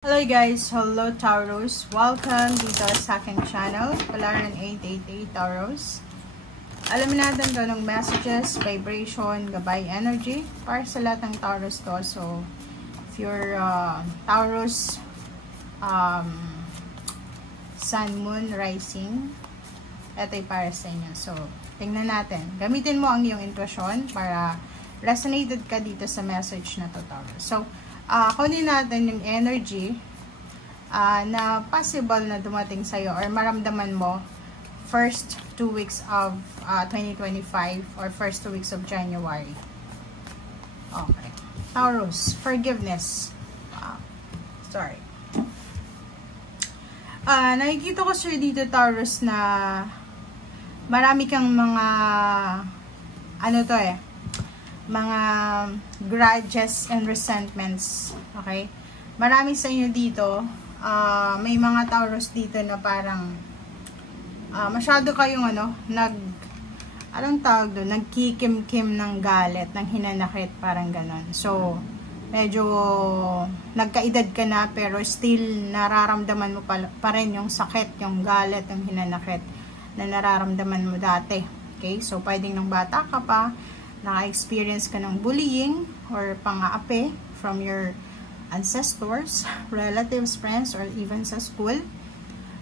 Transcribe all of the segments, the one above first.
Hello guys! Hello Taurus! Welcome dito sa aking channel, Palaran 888 Taurus. Alamin natin to ng messages, vibration, gabay energy para sa lahat ng Taurus to. So, if you're Taurus, Sun, Moon, Rising, ito ay para sa inyo. So, tingnan natin. Gamitin mo ang iyong intuition para resonated ka dito sa message na to, Taurus. So, kunin natin yung energy na possible na dumating sa'yo or maramdaman mo first 2 weeks of 2025 or first 2 weeks of January. Okay. Taurus, forgiveness. Sorry. Nakikita ko sir dito, Taurus, na marami kang mga mga grudges and resentments. Okay? Marami sa inyo dito, may mga Taurus dito na parang masyado kayong anong tawag doon? Nagkikim-kim ng galit, ng hinanakit, parang ganon. So, medyo nagkaedad ka na pero still nararamdaman mo pa rin yung sakit, yung galit, yung hinanakit na nararamdaman mo dati. Okay? So, pwedeng nung bata ka pa, naka-experience ka ng bullying or pang-aapi from your ancestors, relatives, friends, or even sa school.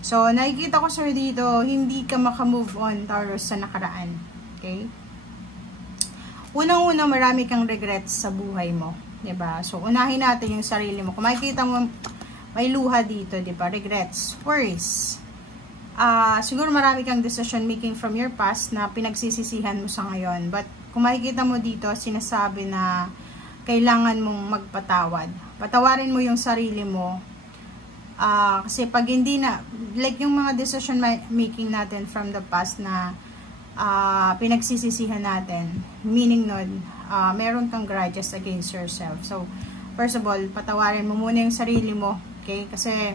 So, nakikita ko sir dito, hindi ka makamove on, Taurus, sa nakaraan. Okay? Unang-una, marami kang regrets sa buhay mo. Diba? So, unahin natin yung sarili mo. Kung makikita mo, may luha dito, diba? Regrets, worries. Siguro marami kang decision making from your past na pinagsisisihan mo sa ngayon. But, kung makikita mo dito, sinasabi na kailangan mong magpatawad. Patawarin mo yung sarili mo. Kasi pag hindi na, like yung mga decision making natin from the past na pinagsisisihan natin, meaning nun, meron kang grudges against yourself. So, first of all, patawarin mo muna yung sarili mo. Okay? Kasi,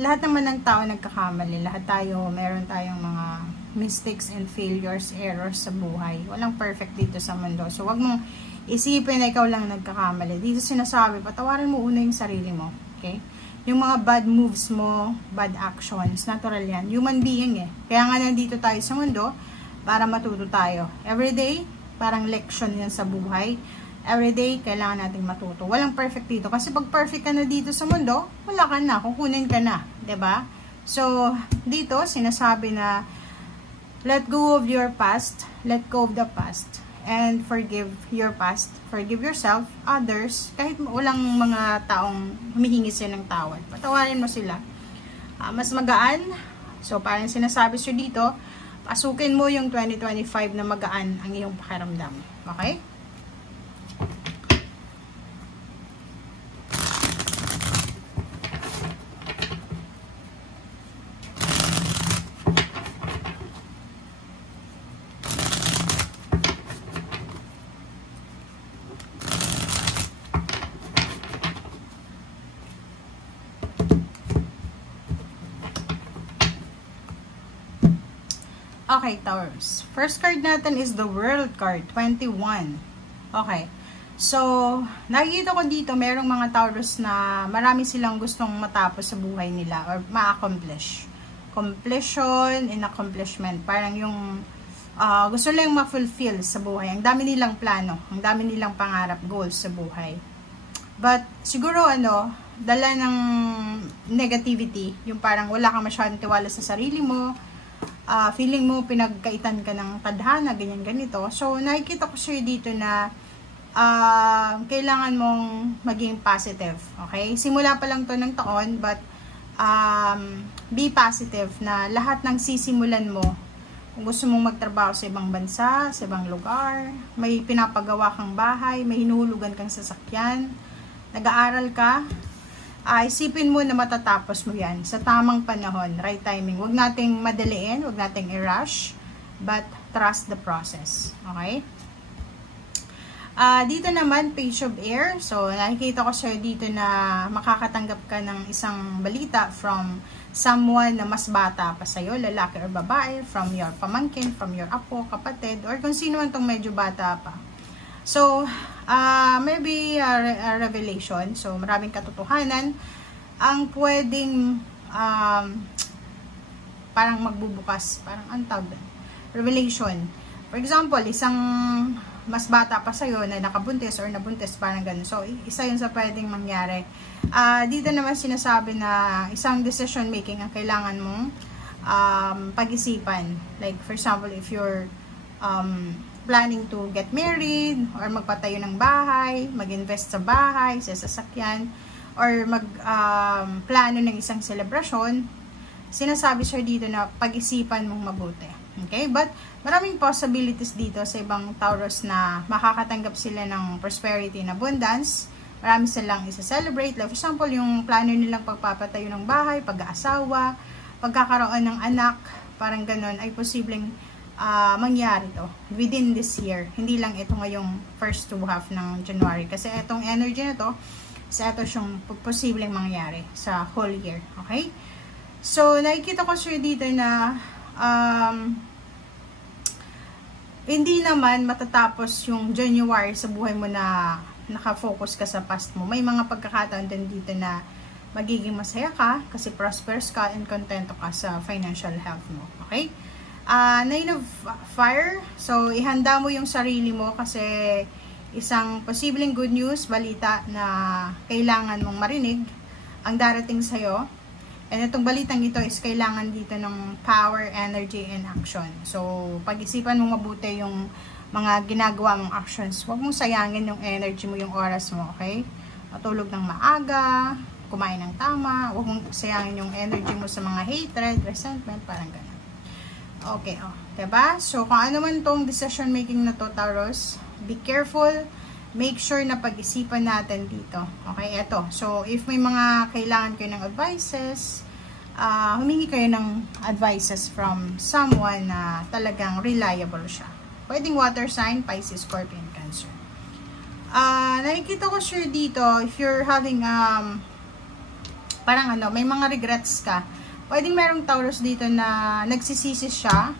lahat naman ng tao nagkakamali. Lahat tayo, meron tayong mga mistakes and failures, errors sa buhay. Walang perfect dito sa mundo. So, wag mong isipin na ikaw lang nagkakamali. Dito sinasabi, patawarin mo una yung sarili mo. Okay? Yung mga bad moves mo, bad actions, natural yan. Human being eh. Kaya nga nandito tayo sa mundo para matuto tayo. Everyday, parang leksyon yan sa buhay. Everyday, kailangan nating matuto. Walang perfect dito. Kasi pag perfect ka na dito sa mundo, wala ka na. Kukunin ka na. 'Di ba? So, dito, sinasabi na let go of your past, let go of the past, and forgive your past, forgive yourself, others, kahit walang mga taong humihingi sila ng tawad. Patawarin mo sila. Mas magaan. So, parang sinasabi siya dito, pasukin mo yung 2025 na magaan ang iyong pakiramdam. Okay? Okay, Taurus. First card natin is the World card, 21. Okay. So, nakikita ko dito, merong mga Taurus na marami silang gustong matapos sa buhay nila or ma-accomplish. Completion and accomplishment. Parang yung gusto lang ma-fulfill sa buhay. Ang dami nilang plano, ang dami nilang pangarap, goals sa buhay. But, siguro dala ng negativity, yung parang wala kang masyadong tiwala sa sarili mo, feeling mo pinagkaitan ka ng tadhana, ganyan ganito. So, nakikita ko sa'yo dito na kailangan mong maging positive. Okay? Simula pa lang to ng taon, but be positive na lahat ng sisimulan mo, kung gusto mong magtrabaho sa ibang bansa, sa ibang lugar, may pinapagawa kang bahay, may hinuhulugan kang sasakyan, nag-aaral ka, isipin mo na matatapos mo yan sa tamang panahon, right timing. Huwag nating madaliin, huwag nating i-rush, but trust the process. Okay? Dito naman, Page of Air. So, nakikita ko sa'yo dito na makakatanggap ka ng isang balita from someone na mas bata pa sa'yo, lalaki or babae, from your pamangkin, from your apo, kapatid, or kung sino man tong medyo bata pa. So, maybe a revelation. So, maraming katotohanan ang pwedeng parang magbubukas, parang antag, revelation. For example, isang mas bata pa sa'yo na nakabuntis or nabuntis, parang ganun. So, isa yun sa pwedeng mangyari. Dito naman sinasabi na isang decision making ang kailangan mong pag-isipan. Like, for example, if you're planning to get married, or magpatayo ng bahay, mag-invest sa bahay, sa sasakyan, or plano ng isang celebration, sinasabi siya dito na pag-isipan mong mabuti. Okay? But, maraming possibilities dito sa ibang Taurus na makakatanggap sila ng prosperity and abundance. Marami silang isa-celebrate. Like, for example, yung plano nilang pagpapatayo ng bahay, pag-aasawa, pagkakaroon ng anak, parang ganun, ay posibleng mangyari to within this year. Hindi lang ito ngayong first 2 half ng January. Kasi itong energy na to, ito siyang posibleng mangyari sa whole year. Okay? So, nakikita ko siya dito na hindi naman matatapos yung January sa buhay mo na nakafocus ka sa past mo. May mga pagkakataon din dito na magiging masaya ka kasi prosperous ka and kontento ka sa financial health mo. Okay? Nine of Fire. So, ihanda mo yung sarili mo kasi isang posibleng good news, balita na kailangan mong marinig ang darating sa'yo. And itong balitang ito is kailangan dito ng power, energy, and action. So, pag-isipan mong mabuti yung mga ginagawa mong actions. Huwag mong sayangin yung energy mo, yung oras mo, okay? Matulog ng maaga, kumain ng tama, huwag mong sayangin yung energy mo sa mga hatred, resentment, parang gano'n. Okay, diba? So, kung ano man tong decision making na to, Taurus, be careful. Make sure na pag-isipan natin dito. Okay, eto. So, if may mga kailangan kayo ng advices, humingi kayo ng advices from someone na talagang reliable siya. Pwedeng water sign, Pisces, Scorpion, Cancer. Nakikita ko sure dito, if you're having, parang may mga regrets ka, pwedeng merong Taurus dito na nagsisisi siya.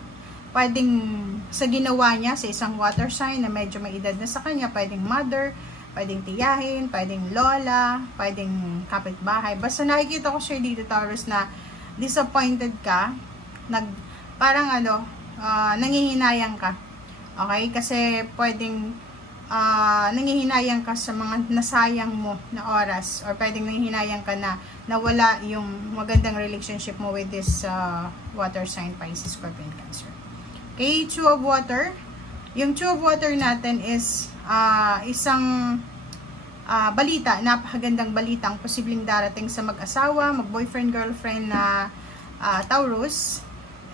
Pwedeng sa ginawa niya sa isang water sign na medyo may edad na sa kanya. Pwedeng mother, pwedeng tiyahin, pwedeng lola, pwedeng kapitbahay. Basta nakikita ko siya dito, Taurus, na disappointed ka. Parang nangihinayang ka. Okay? Kasi pwedeng nangihinayang ka sa mga nasayang mo na oras, or pwedeng nangihinayang ka na nawala yung magandang relationship mo with this water sign, Pisces, Scorpion, Cancer. Okay, 2 of Water. Yung 2 of Water natin is isang balita, napakagandang balita ang posibleng darating sa mag-asawa, mag-boyfriend, girlfriend na Taurus.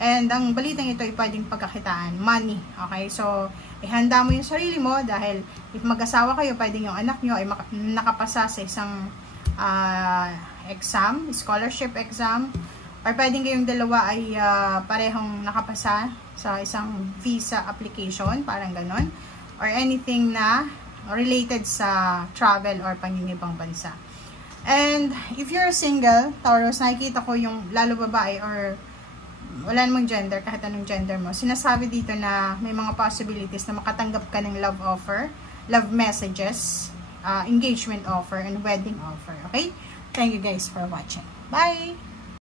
And ang balitang ito ay pwedeng pagkakitaan, money. Okay, so ihanda mo yung sarili mo dahil if mag-asawa kayo, pwedeng yung anak nyo ay nakapasa sa isang exam, scholarship exam, or pwedeng kayong dalawa ay parehong nakapasa sa isang visa application, parang ganon, or anything na related sa travel or pangingibang bansa. And if you're single, Taurus, nakikita ko yung lalo babae or wala namang gender, kahit anong gender mo, sinasabi dito na may mga possibilities na makatanggap ka ng love offer, love messages, engagement offer, and wedding offer. Okay? Thank you guys for watching. Bye!